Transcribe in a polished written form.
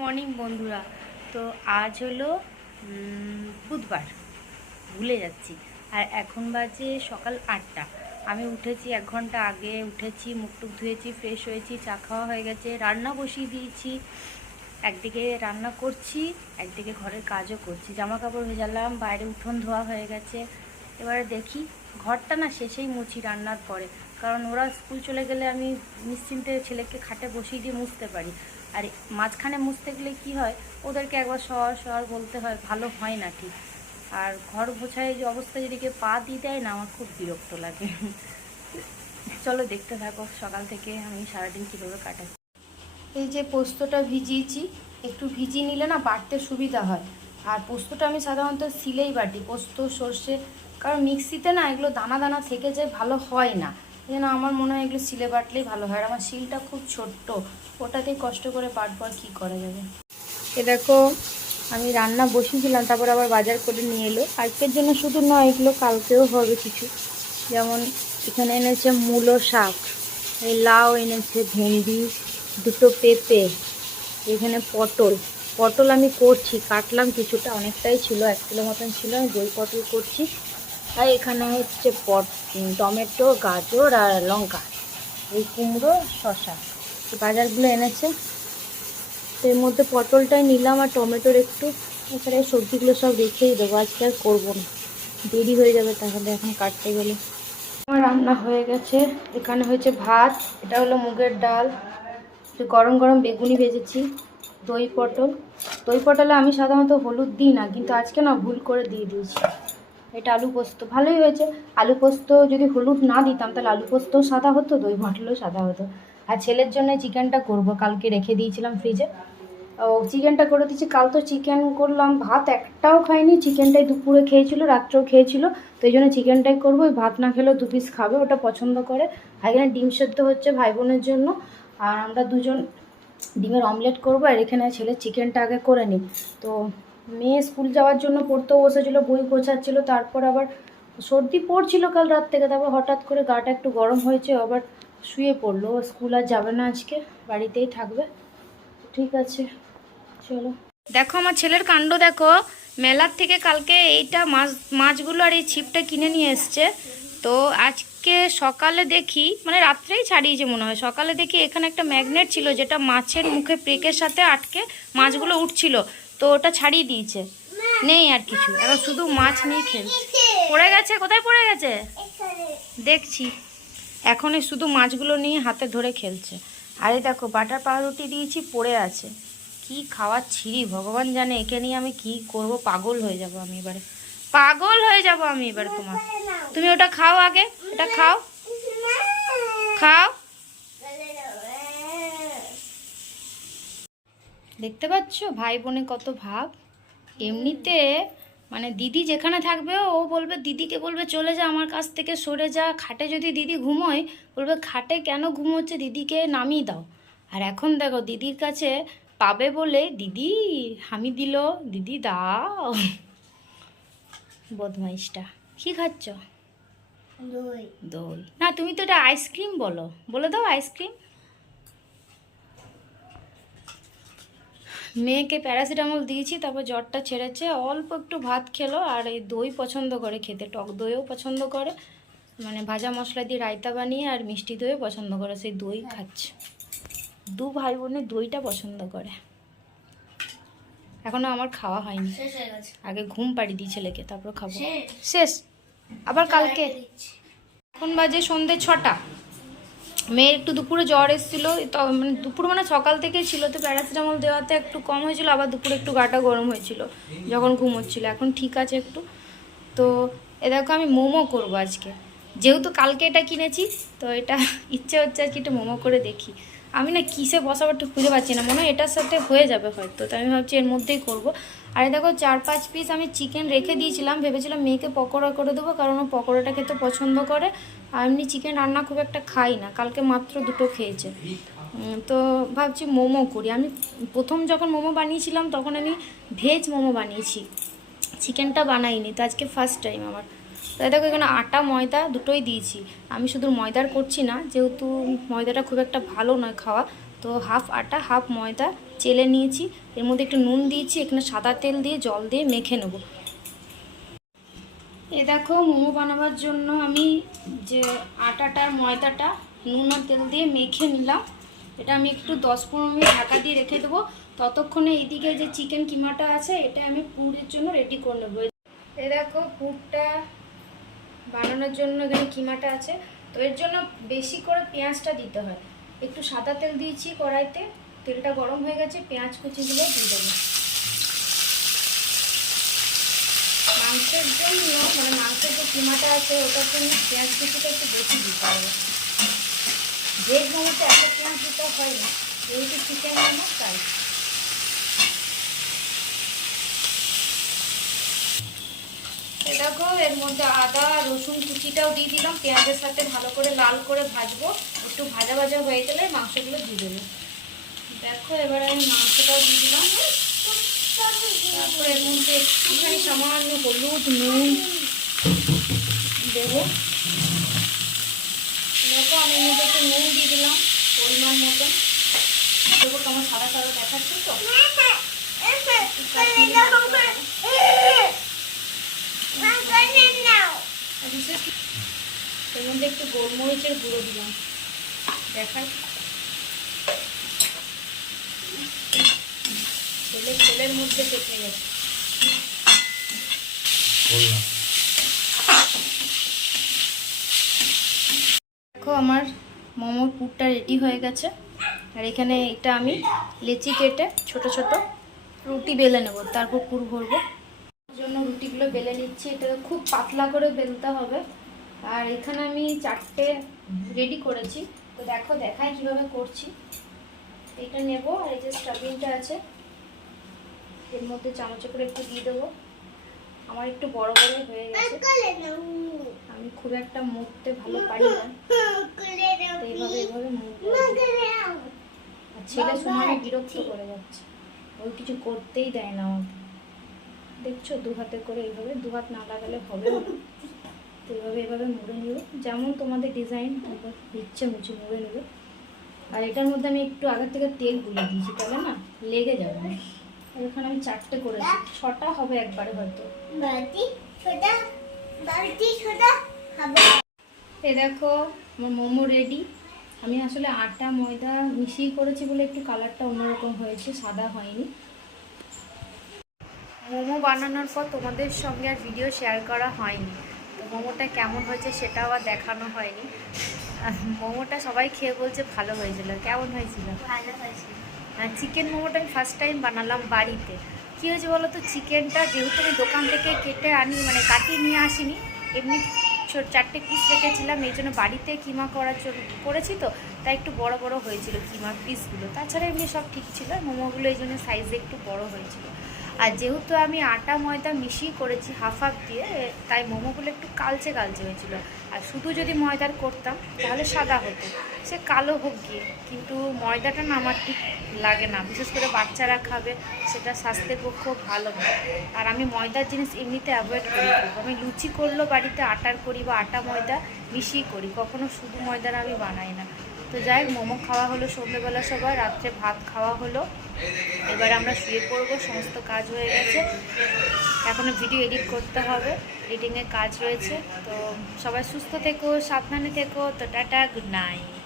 Morning বন্ধুরা। তো আজ হলো বুধবার, ভুলে যাচ্ছি। আর এখন বাজে সকাল 8টা। আমি উঠেছি 1 ঘন্টা আগে, উঠেছি, মুখ টুক ধুয়েছি, ফ্রেশ হয়েছি, চা খাওয়া হয়ে গেছে, রান্না বসিয়ে দিয়েছি। একদিকে রান্না করছি, একদিকে ঘরের কাজও করছি, জামা কাপড় ভেজালাম, বাইরে উঠোন ধোয়া হয়ে গেছে। এবারে দেখি, ঘরটা না শেষেই মুছি রান্নার পরে, কারণ ওরা স্কুল চলে গেলে আমি নিশ্চিন্তে ছেলেকে খাটে বসিয়ে দিয়ে মুছতে পারি। আর মাঝখানে মুছতে গেলে কি হয়, ওদেরকে একবার শহর শহর বলতে হয়, ভালো হয় না ঠিক। আর ঘর গোছায় যে অবস্থা, যদি কেউ পা দিয়ে দেয় না, আমার খুব বিরক্ত লাগে। চলো দেখতে থাকো সকাল থেকে আমি সারাদিন কীভাবে কাটাই। এই যে পোস্তটা ভিজিয়েছি, একটু ভিজিয়ে নিলে না বাটতে সুবিধা হয়। আর পোস্তটা আমি সাধারণত শিলেই বাটি, পোস্ত সর্ষে, কারণ মিক্সিতে না এগুলো দানা দানা থেকে যায়, ভালো হয় না। এই জন্য আমার মনে হয় এগুলো শিলে বাটলেই ভালো হয়। আর আমার শিলটা খুব ছোট্ট, ওটাতেই কষ্ট করে বাটবো, আর কী করা যাবে। এ দেখো, আমি রান্না বসিয়েছিলাম, তারপর আবার বাজার করে নিয়ে এলো। আজকের জন্য শুধু নয়, এগুলো কালকেও হবে কিছু। যেমন এখানে এনেছে মূলো শাক, এই লাউ এনেছে, ভেন্ডি, দুটো পেঁপে, এখানে পটল। পটল আমি করছি, কাটলাম কিছুটা, অনেকটাই ছিল, 1 কিলো মতন ছিল। আমি দই পটল করছি। আর এখানে হচ্ছে টমেটো, গাজর আর লঙ্কা, এই কুমড়ো, শসা, এই বাজারগুলো এনেছে। তো এর মধ্যে পটলটাই নিলাম আর টমেটোর একটু, এখানে সবজিগুলো সব রেখেই দেবো, আজকে আর করবো না, দেরি হয়ে যাবে তাহলে এখন কাটতে গেলে। আমার রান্না হয়ে গেছে। এখানে হয়েছে ভাত, এটা হলো মুগের ডাল, গরম গরম বেগুনি ভেজেছি, দই পটল। দই পটলে আমি সাধারণত হলুদ দিই না, কিন্তু আজকে না ভুল করে দিয়ে দিয়েছি। এটা আলু পোস্ত, ভালোই হয়েছে। আলু পোস্ত যদি হলুদ না দিতাম তাহলে আলু পোস্তও সাদা হতো, দই পটলও সাদা হতো। আর ছেলের জন্য চিকেনটা করব, কালকে রেখে দিয়েছিলাম ফ্রিজে, ও চিকেনটা করে দিচ্ছি। কাল তো চিকেন করলাম, ভাত একটাও খাইনি, চিকেনটাই দুপুরে খেয়েছিল, রাত্রেও খেয়েছিল। তো এই জন্য চিকেনটাই করবো, ওই ভাত না খেলেও 2 পিস খাবে, ওটা পছন্দ করে। আর এখানে ডিম সেদ্ধ হচ্ছে ভাই বোনের জন্য, আর আমরা দুজন ডিমের অমলেট করবো। আর এখানে ছেলের চিকেনটা আগে করে নিই। তো মেয়ে স্কুল যাওয়ার জন্য পড়তেও বসেছিল, বই গোছাচ্ছিল, তারপর আবার সর্দি পড়ছিল কাল রাত থেকে, তারপর হঠাৎ করে গাটা একটু গরম হয়েছে, আবার শুয়ে পড়লো। স্কুল আর যাবে না আজকে, বাড়িতেই থাকবে। ঠিক আছে, চলো। দেখো আমার ছেলের কাণ্ড দেখো, মেলার থেকে কালকে এইটা মাছগুলো আর এই ছিপটা কিনে নিয়ে এসছে। তো আজকে সকালে দেখি, মানে রাত্রেই ছাড়িয়েছে মনে হয়, সকালে দেখি এখানে একটা ম্যাগনেট ছিল, যেটা মাছের মুখে প্রেকের সাথে আটকে মাছগুলো উঠছিল, তো ওটা ছাড়িয়ে দিয়েছে। নেই আর কিছু, এখন শুধু মাছ নিয়ে খেলছে। পড়ে গেছে, কোথায় পড়ে গেছে দেখছি। এখন শুধু মাছগুলো নিয়ে হাতে ধরে খেলছে। আরে দেখো, বাটার পাউরুটি দিয়েছি, পড়ে আছে। কি খাওয়াচ্ছি ভগবান জানে, একে নিয়ে আমি কি করব, পাগল হয়ে যাব আমি এবারে, পাগল হয়ে যাব আমি এবারে। তুমি ওটা খাও আগে, ওটা খাও, খাও। দেখতে পাচ্ছ ভাই বোনে কত ভাব। এমনিতে মানে দিদি যেখানে থাকবে ও বলবে, দিদিকে বলবে চলে যা, আমার কাছ থেকে সরে যা। খাটে যদি দিদি ঘুমোয় বলবে, খাটে কেন ঘুমোচ্ছে, দিদিকে নামিয়ে দাও। আর এখন দেখো, দিদির কাছে পাবে বলে দিদি হামি দিল, দিদি দাও। বদমাইশটা। কি খাচ্ছ? দই। দই না, তুমি তো এটা আইসক্রিম বলো, বলে দাও আইসক্রিম। মেয়েকে প্যারাসিটামল দিয়েছি, তারপর জ্বরটা ছেড়েছে, অল্প একটু ভাত খেলো। আর এই দই পছন্দ করে খেতে, টক দইও পছন্দ করে, মানে ভাজা মশলা দিয়ে রায়তা বানিয়ে, আর মিষ্টি দইও পছন্দ করে, সেই দই খাচ্ছে। দু ভাই বোনে দইটা পছন্দ করে। এখনো আমার খাওয়া হয়নি, আগে ঘুম পাড়ি দিই ছেলেকে, তারপর খাবো। শেষ আবার কালকে। এখন বাজে সন্ধ্যে 6টা। মেয়ের একটু দুপুরে জ্বর এসেছিলো, তো মানে দুপুর মানে সকাল থেকেই ছিল, তো প্যারাসিটামল দেওয়াতে একটু কম হয়েছিল, আবার দুপুরে একটু গাটা গরম হয়েছিল যখন ঘুমোচ্ছিল, এখন ঠিক আছে একটু। তো এ দেখো, আমি মোমো করবো আজকে, যেহেতু কালকে এটা কিনেছি, তো এটা ইচ্ছে হচ্ছে আজকে একটু মোমো করে দেখি। আমি না কিসে বসাবো একটু খুঁজে পাচ্ছি না, মনে হয় এটার সাথে হয়ে যাবে হয়তো, তো আমি ভাবছি এর মধ্যেই করব। আর দেখো 4-5 পিস আমি চিকেন রেখে দিয়েছিলাম, ভেবেছিলাম মেয়েকে পকোড়া করে দেবো, কারণ ও পকোড়াটা খেতে পছন্দ করে। আর এমনি চিকেন রান্না খুব একটা খাই না, কালকে মাত্র 2টো খেয়েছে। তো ভাবছি মোমো করি। আমি প্রথম যখন মোমো বানিয়েছিলাম তখন আমি ভেজ মোমো বানিয়েছি, চিকেনটা বানাইনি, তো আজকে ফার্স্ট টাইম আমার। তাই দেখো, এখানে আটা ময়দা দুটোই দিয়েছি। আমি শুধু ময়দার করছি না, যেহেতু ময়দাটা খুব একটা ভালো নয় খাওয়া, তো হাফ আটা হাফ ময়দা চেলে নিয়েছি, এর মধ্যে একটু নুন দিয়েছি, এখানে সাদা তেল দিয়ে জল দিয়ে মেখে নেব। এ দেখো মোমো বানাবার জন্য আমি যে আটাটার ময়দাটা নুন আর তেল দিয়ে মেখে নিলাম। এটা আমি একটু 10-15 মিনিট ঢাকা দিয়ে রেখে দেবো। ততক্ষণে এইদিকে যে চিকেন কিমাটা আছে এটা আমি পুরের জন্য রেডি করে নেবো। এই দেখো পুরটা বানানোর জন্য এখানে কিমাটা আছে। তো এর জন্য বেশি করে পেঁয়াজটা দিতে হয়। একটু সাদা তেল দিয়েছি কড়াইতে, তেলটা গরম হয়ে গেছে, পেঁয়াজ কুচিগুলো দিয়ে দেবো। মাংসের জন্য মানে মাংসের যে কিমাটা আছে ওটার জন্য পেঁয়াজ কুচিটা একটু বেশি দিতে হবে। ভেজ মোমোতে এত পেঁয়াজ দিতে হয় না, যেহেতু চিকেন মোমো তাই। দেখো এর মধ্যে আদা রসুন কুচিটাও দিয়ে দিলাম, পেঁয়াজের সাথে ভালো করে লাল করে ভাজবো। একটু ভাজা ভাজা হয়ে গেলে মাংসগুলো দিয়ে দেবো। দেখো এবার আমি মাংসটাও দিয়ে দিলাম। তারপর এর মধ্যে একটুখানি সামান্য হলুদ নুন দেবো। দেখো আমি এর মধ্যে একটু নুন দিয়ে দিলাম পরিমাণ মতন। দেবো কেমন সাদা সাদা দেখাচ্ছি তো। এর মধ্যে একটু গোলমরিচের গুঁড়ো দিলাম, দেখাই তেলের মধ্যে পেকে গেছে। দেখো আমার মোমোর পুরটা রেডি হয়ে গেছে। আর এখানে এটা আমি লেচি কেটে ছোট ছোট রুটি বেলে নেব, তারপর পুর ভরবো। জন্য রুটিগুলো বেলে নিচ্ছি। এটা খুব পাতলা করে বেলতে হবে। আর এখানে আমি 4টে রেডি করেছি। তো দেখো দেখাই কিভাবে করছি। এটা নেব আর এই যে স্টাফিংটা আছে এর মধ্যে চামচে করে একটু দিয়ে দেবো। আমার একটু বড় বড় হয়ে গেছে, আমি খুব একটা মুড়তে ভালো পারি না, এইভাবে এইভাবে মুড়বো। আর ছেলে সময় বিরক্ত করে যাচ্ছে, ওই কিছু করতেই দেয় না আমাকে। দেখছো দু হাতে করে এইভাবে, দু হাত না লাগালে হবে না। তো এইভাবে এভাবে মুড়ে নেবে, যেমন তোমাদের ডিজাইন ইচ্ছে মুছে মুড়ে নেবে। আর এটার মধ্যে আমি একটু আগের থেকে তেল গুলে দিয়েছি, তাহলে না লেগে যাবে না। আর এখানে আমি 4টে করেছি, 6টা হবে একবারে হয়তো। এ দেখো আমার মোমো রেডি। আমি আসলে আটা ময়দা মিশিয়ে করেছি বলে একটু কালারটা অন্যরকম হয়েছে, সাদা হয়নি। মোমো বানানোর পর তোমাদের সঙ্গে আর ভিডিও শেয়ার করা হয়নি, তো মোমোটা কেমন হয়েছে সেটাও আর দেখানো হয়নি। মোমোটা সবাই খেয়ে বলছে ভালো হয়েছিল। কেমন হয়েছিল? ভালো হয়েছিল। চিকেন মোমোটা আমি ফার্স্ট টাইম বানালাম বাড়িতে। কী হয়েছে বলো তো, চিকেনটা যেহেতু আমি দোকান থেকে কেটে আনি, মানে কাটিয়ে নিয়ে আসিনি, এমনি 4টে পিস রেখেছিলাম, এই জন্য বাড়িতে কিমা করার জন্য করেছি, তো তাই একটু বড় বড় হয়েছিল কিমার পিসগুলো। তাছাড়া এমনি সব ঠিক ছিল, মোমোগুলো এই জন্য সাইজে একটু বড় হয়েছিল। আর যেহেতু আমি আটা ময়দা মিশিয়ে করেছি হাফ হাফ দিয়ে, তাই মোমোগুলো একটু কালচে কালচে হয়েছিল। আর শুধু যদি ময়দার করতাম তাহলে সাদা হতো, সে কালো হোক গিয়ে। কিন্তু ময়দাটা না আমার ঠিক লাগে না, বিশেষ করে বাচ্চারা খাবে, সেটা স্বাস্থ্যের পক্ষেও ভালো নয়। আর আমি ময়দার জিনিস এমনিতে অ্যাভয়েড করি। আমি লুচি করলেও বাড়িতে আটার করি বা আটা ময়দা মিশিয়ে করি, কখনো শুধু ময়দার আমি বানাই না। তো যাই হোক, মোমো খাওয়া হলো সন্ধ্যেবেলা, সবার রাত্রে ভাত খাওয়া হলো। এবার আমরা শুয়ে পড়বো, সমস্ত কাজ হয়ে গেছে। এখনও ভিডিও এডিট করতে হবে, এডিটিংয়ের কাজ রয়েছে। তো সবাই সুস্থ থেকো, সাবধানে থেকো। তো টাটা, গুড নাইট।